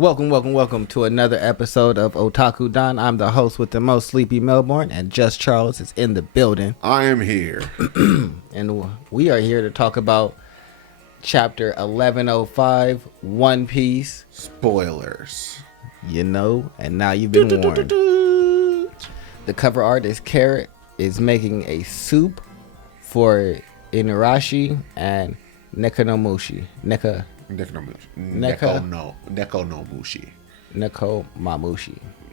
Welcome to another episode of Otaku Don. I'm the host with the most sleepy Melbourne, and Just Charles is in the building. I am here. And we are here to talk about Chapter 1105, One Piece. Spoilers. You know, and now you've been warned. The cover artist, Carrot, is making a soup for Inarashi and Nekomamushi. Nekomamushi.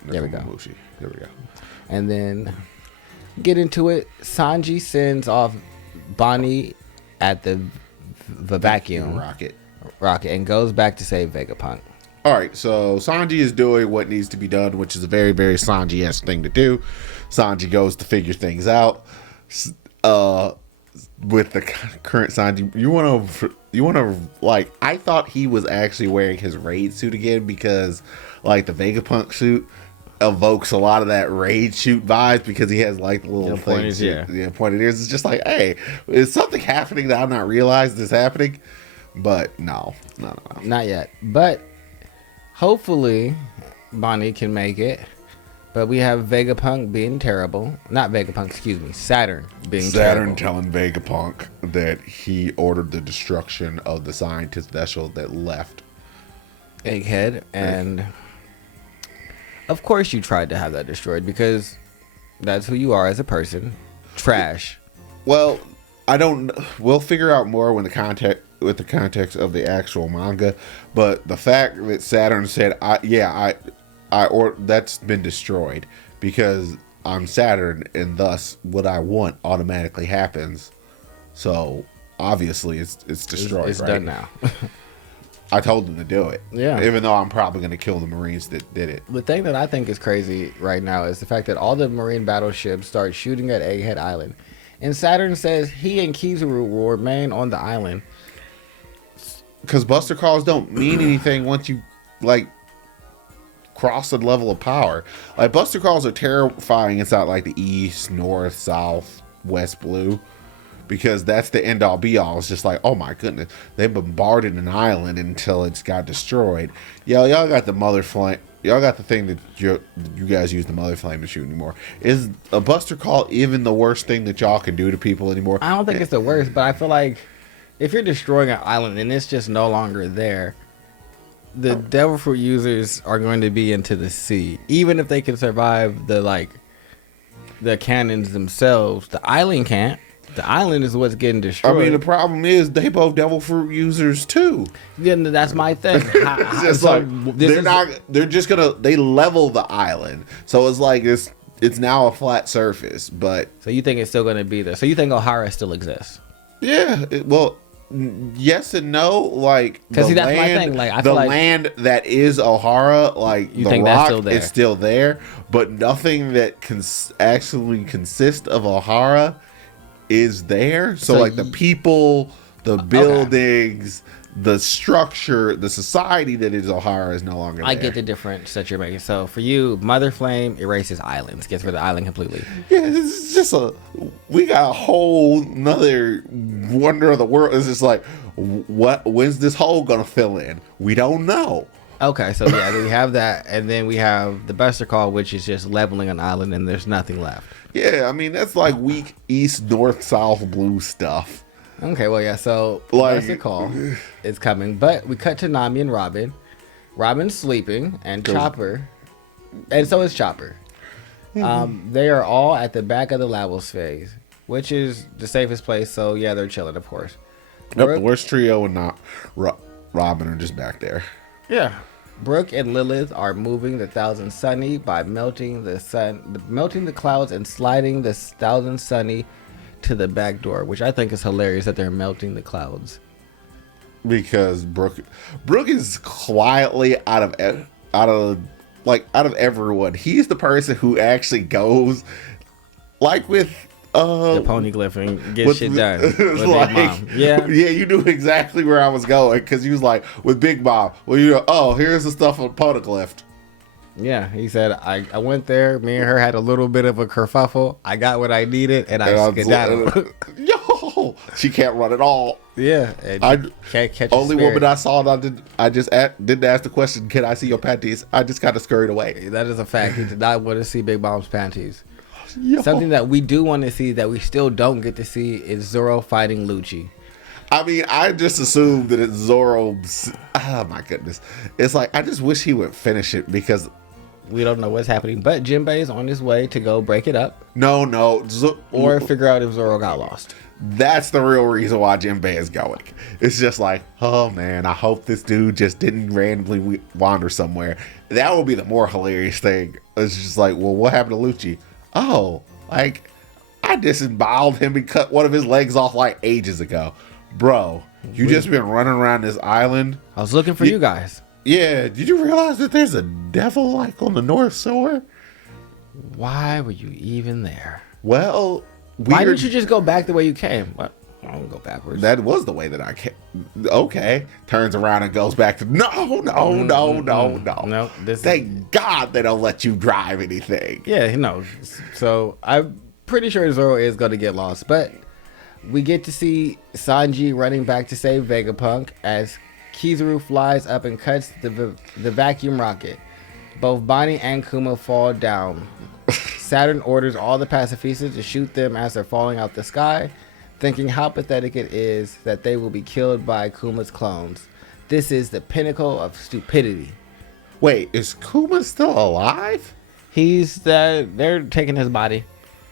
There we go. And then get into it. Sanji sends off Bonnie at the vacuum rocket and goes back to save Vegapunk. All right, so Sanji is doing what needs to be done, which is a very, very Sanji-esque thing to do. Sanji goes to figure things out. With the current Sanji, you want to like, I thought he was actually wearing his raid suit again because like the Vegapunk suit evokes a lot of that raid suit vibes because he has like the little things, pointed ears. It's just like, hey, is something happening that I'm not realizing is happening? But no, not yet. But hopefully Bonnie can make it. But we have Vegapunk being terrible. Not Vegapunk, excuse me. Saturn being terrible. Saturn telling Vegapunk that he ordered the destruction of the scientist vessel that left Egghead. And of course you tried to have that destroyed because that's who you are as a person. Trash. Well, we'll figure out more with the context of the actual manga. But the fact that Saturn said, that's been destroyed because I'm Saturn and thus what I want automatically happens. So obviously it's destroyed. It's done now. I told them to do it. Yeah. Even though I'm probably going to kill the Marines that did it. The thing that I think is crazy right now is the fact that all the Marine battleships start shooting at Egghead Island. And Saturn says he and Kizaru will remain on the island. Because Buster Calls don't mean anything once you like cross the level of power. Like Buster Calls are terrifying inside like the east, north, south, west, blue, because that's the end all be all. It's just like, oh my goodness, they bombarded an island until it's got destroyed. Y'all got the mother flame. Y'all got the thing that you guys use the mother flame to shoot anymore. Is a Buster Call even the worst thing that y'all can do to people anymore? I don't think it's the worst, but I feel like if you're destroying an island and it's just no longer there, the devil fruit users are going to be into the sea. Even if they can survive the cannons themselves, the island can't. The island is what's getting destroyed. I mean, the problem is they both devil fruit users too. Yeah, that's my thing. They level the island. So it's like it's now a flat surface, but so you think it's still going to be there. So you think Ohara still exists? Yeah, yes and no. Like, because that's my thing. Like, I feel like land that is Ohara, like you the think rock, that's still there. Is still there, but nothing that can actually consist of Ohara is there. So like the people, the buildings, the structure, the society that is Ohara is no longer there. I get the difference that you're making. So for you, Mother Flame erases islands, gets rid of the island completely. Yeah, it's just we got a whole nother wonder of the world. It's just like, when's this hole gonna fill in? We don't know. Okay, so yeah, we have that, and then we have the Buster Call, which is just leveling an island and there's nothing left. Yeah, I mean, that's like weak east, north, south, blue stuff. Okay, well, yeah, so Buster Call is coming, but we cut to Nami and Robin. Robin's sleeping, and Chopper, and so is Chopper. They are all at the back of the Lavos phase, which is the safest place, so yeah, they're chilling, of course. Yep, the worst trio and not Robin are just back there. Yeah. Brooke and Lilith are moving the Thousand Sunny by melting the clouds and sliding the Thousand Sunny to the back door, which I think is hilarious that they're melting the clouds. Because Brooke is quietly out of everyone. He's the person who actually goes, like with the poneglyph and get shit done with like, Big Mom. Yeah, you knew exactly where I was going because he was like with Big Mom. Well, here's the stuff on poneglyph. Yeah, he said I went there. Me and her had a little bit of a kerfuffle. I got what I needed, and I skedaddled. Yo, Oh, she can't run at all. Yeah, and I can't catch only a spirit. woman I saw. I just didn't ask the question. Can I see your panties? I just kind of scurried away. That is a fact. He did not want to see Big Mom's panties. Yo. Something that we do want to see that we still don't get to see is Zoro fighting Lucci. I mean, I just assumed that it's Zoro. Oh my goodness! It's like I just wish he would finish it because We don't know what's happening, but Jinbei is on his way to go break it up or figure out if Zoro got lost. That's the real reason why Jinbei is going. It's just like, oh man, I hope this dude just didn't randomly wander somewhere. That would be the more hilarious thing. It's just like, well, what happened to Lucci? Oh, like I disemboweled him and cut one of his legs off like ages ago. Bro, you just been running around this island. I was looking for you guys. Yeah, did you realize that there's a devil like on the North Shore? Why were you even there? Well, why didn't you just go back the way you came? What? I don't go backwards. That was the way that I came. Okay, turns around and goes back to no. Thank God they don't let you drive anything. Yeah, he knows. So I'm pretty sure Zoro is going to get lost, but we get to see Sanji running back to save Vegapunk as Kizaru flies up and cuts the vacuum rocket. Both Bonnie and Kuma fall down. Saturn orders all the pacifistas to shoot them as they're falling out the sky, thinking how pathetic it is that they will be killed by Kuma's clones. This is the pinnacle of stupidity. Wait, is Kuma still alive? They're taking his body.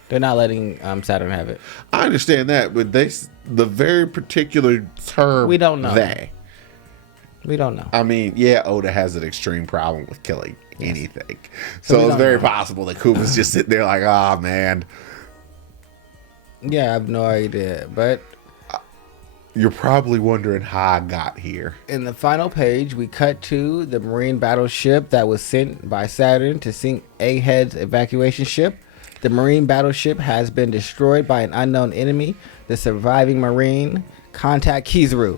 They're not letting Saturn have it. I understand that, but the very particular term we don't know. We don't know. I mean, yeah, Oda has an extreme problem with killing anything. So it's very possible that Kuma's just sitting there like, oh, man. Yeah, I have no idea. But you're probably wondering how I got here. In the final page, we cut to the Marine battleship that was sent by Saturn to sink Egghead's evacuation ship. The Marine battleship has been destroyed by an unknown enemy. The surviving Marine contact Kizaru.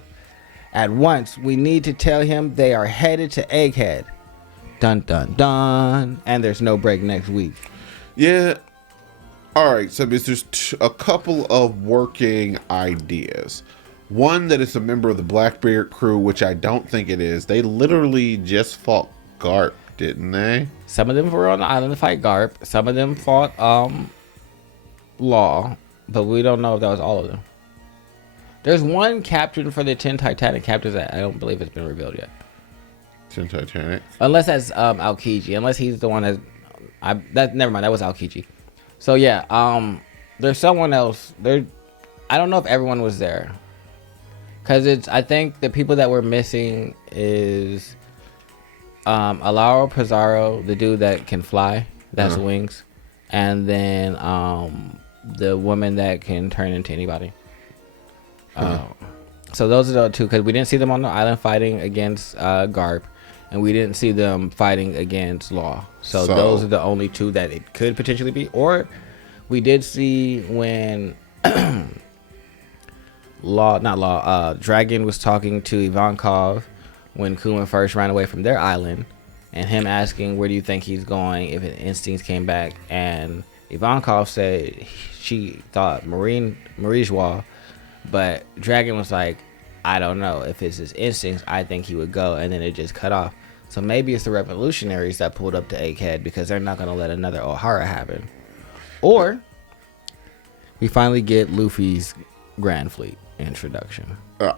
At once, we need to tell him they are headed to Egghead. Dun, dun, dun. And there's no break next week. Yeah. All right. So there's a couple of working ideas. One that it's a member of the Blackbeard crew, which I don't think it is. They literally just fought Garp, didn't they? Some of them were on the island to fight Garp. Some of them fought Law. But we don't know if that was all of them. There's one captain for the 10 Titanic captains that I don't believe has been revealed yet. 10 Titanic? Unless that's Aokiji. Unless he's the one never mind, that was Aokiji. So yeah, there's someone else. I don't know if everyone was there. Cause I think the people that were missing is Alaro Pizarro, the dude that can fly, that's wings, and then the woman that can turn into anybody. So those are the two, because we didn't see them on the island fighting against Garp, and we didn't see them fighting against Law. So those are the only two that it could potentially be. Or we did see when Dragon was talking to Ivankov when Kuma first ran away from their island, and him asking where do you think he's going if his instincts came back, and Ivankov said she thought Marijwa. But Dragon was like, I don't know. If it's his instincts, I think he would go. And then it just cut off. So maybe it's the revolutionaries that pulled up to Egghead because they're not going to let another Ohara happen. Or we finally get Luffy's Grand Fleet introduction. Oh,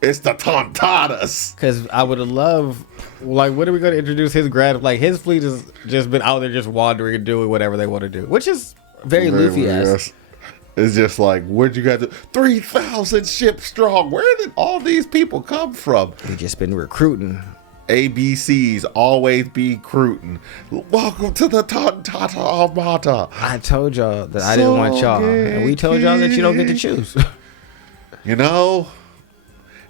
it's the Tontadas. Because I would have loved, like, when are we going to introduce his his fleet has just been out there just wandering and doing whatever they want to do. Which is very Luffy-esque. It's just like, where'd you guys do? 3,000 ships strong. Where did all these people come from? They just been recruiting. ABCs always be recruiting. Welcome to the Tontata Armada. I told y'all that I didn't want y'all. And we told y'all that you don't get to choose. You know,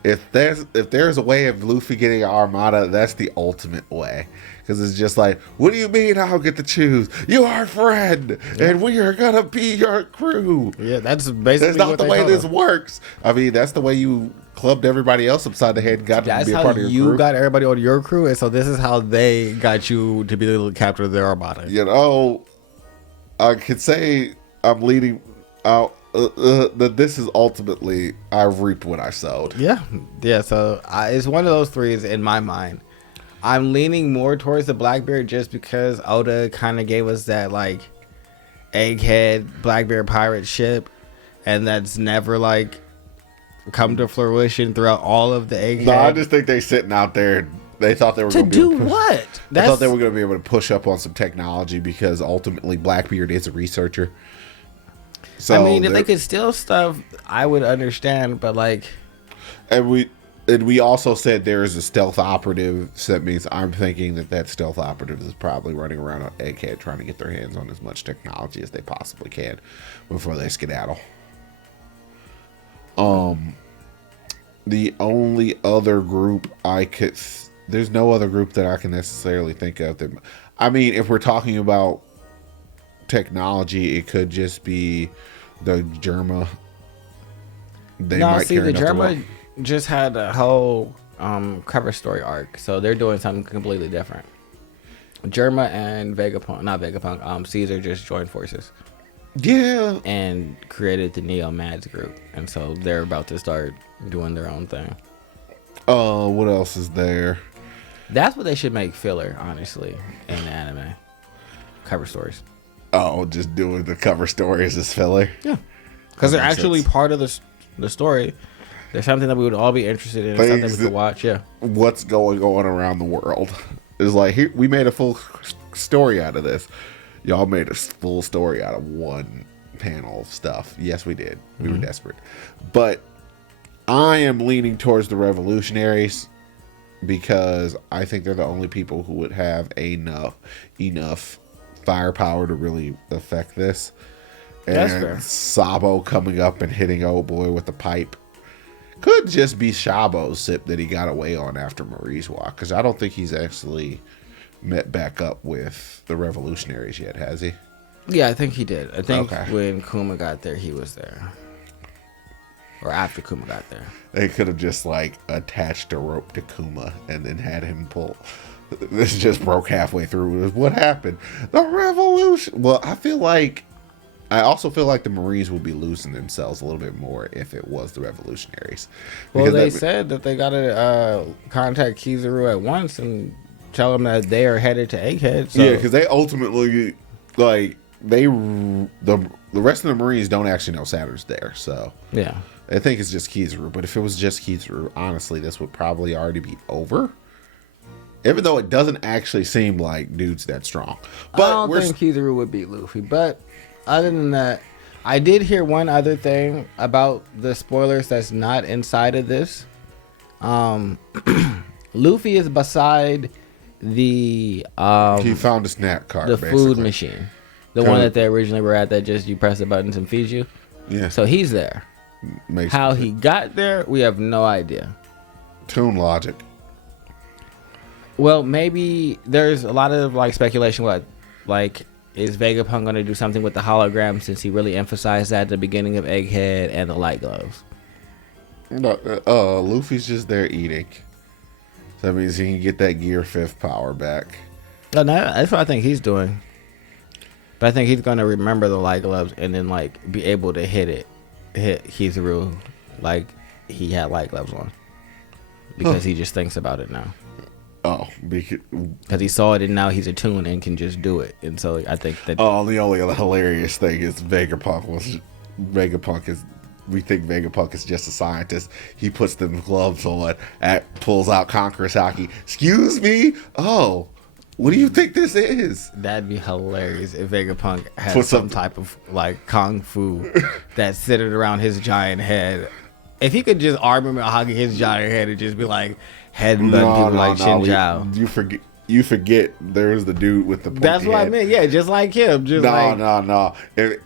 if there's a way of Luffy getting an Armada, that's the ultimate way. Because it's just like, what do you mean I don't get to choose? You are a friend, and we are going to be your crew. Yeah, that's basically That's not the way this works. I mean, that's the way you clubbed everybody else upside the head and got them to be a part of your crew. You got everybody on your crew, and so this is how they got you to be the little captain of their armada. You know, I could say I'm leading out that this is ultimately I reaped what I sowed. Yeah. So it's one of those threes in my mind. I'm leaning more towards the Blackbeard just because Oda kind of gave us that like egghead Blackbeard pirate ship, and that's never like come to fruition throughout all of the egghead. No, I just think they sitting out there. They thought they were to going to do what? I thought they were going to be able to push up on some technology because ultimately Blackbeard is a researcher. So I mean, if they could steal stuff, I would understand. But like, and we also said there is a stealth operative. So that means I'm thinking that stealth operative is probably running around on Egghead trying to get their hands on as much technology as they possibly can before they skedaddle. The only other group there's no other group that I can necessarily think of that. I mean, if we're talking about technology, it could just be the Germa. the Germa just had a whole cover story arc, so they're doing something completely different. Germa and Caesar just joined forces. Yeah. And created the Neo Mads group, and so they're about to start doing their own thing. What else is there? That's what they should make filler, honestly, in the anime. Cover stories. Oh, just doing the cover stories as filler? Yeah. Because they're actually part of the story. There's something that we would all be interested in. Something we could watch, yeah. What's going on around the world. It's like, here, we made a full story out of this. Y'all made a full story out of one panel of stuff. Yes, we did. We were desperate. But I am leaning towards the revolutionaries because I think they're the only people who would have enough firepower to really affect this. And That's fair. Sabo coming up and hitting old boy with the pipe could just be Shabo's sip that he got away on after Marie's walk, because I don't think he's actually met back up with the revolutionaries yet, has he? Yeah, I think he did. I think Okay. when Kuma got there, he was there. Or after Kuma got there. They could have just like attached a rope to Kuma and then had him pull. This just broke halfway through. What happened? The revolution. Well, I also feel like the Marines will be losing themselves a little bit more if it was the revolutionaries. Well, Because they said that they got to contact Kizaru at once and tell him that they are headed to Egghead. So. Yeah, because they ultimately, like, the rest of the Marines don't actually know Saturn's there. So yeah. I think it's just Kizaru. But if it was just Kizaru, honestly, this would probably already be over. Even though it doesn't actually seem like dude's that strong. But I don't think Kizaru would beat Luffy. But other than that, I did hear one other thing about the spoilers that's not inside of this. Luffy is beside the he found a snack cart, the basically. food machine, the one that they originally were at, that just you press the buttons and feeds you. Yeah. So he's there. Makes How sense. he got there, we have no idea. Toon logic. Well, maybe there's a lot of like speculation. Is Vegapunk going to do something with the hologram, since he really emphasized that at the beginning of Egghead and the light gloves? No, Luffy's just there eating. So that means he can get that Gear 5th power back. No, that's what I think he's doing. But I think he's going to remember the light gloves and then like be able to hit Kizaru like he had light gloves on, because he just thinks about it now. Oh, because he saw it and now he's attuned and can just do it. And so I think that. Oh, the only other hilarious thing is we think Vegapunk is just a scientist. He puts them gloves on, pulls out Conqueror's Haki. Excuse me? Oh, what do you think this is? That'd be hilarious if Vegapunk had Put some type of like kung fu that's centered around his giant head. If he could just arm him and hug his giant head and just be like headbutting people like Shin Zhao. You forget there's the dude with the pointy That's what head. I meant. Yeah, just like him. No.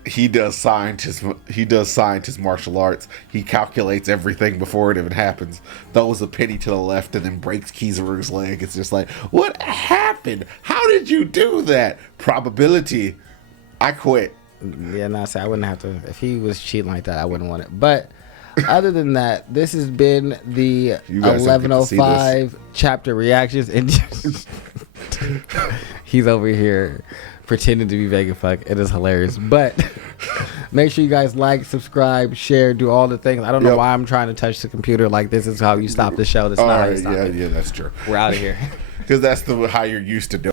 He does scientist martial arts. He calculates everything before it even happens. Throws a penny to the left and then breaks Kizaru's leg. It's just like, what happened? How did you do that? Probability. I quit. Yeah, I wouldn't have to. If he was cheating like that, I wouldn't want it. But other than that, this has been the 1105 chapter reactions. And he's over here pretending to be Vegapunk. It is hilarious. But Make sure you guys like, subscribe, share, do all the things. I don't know Yep. why I'm trying to touch the computer like this is how you stop the show. That's All not how right, you stop it. yeah, that's true. We're out of here. Because that's how you're used to doing.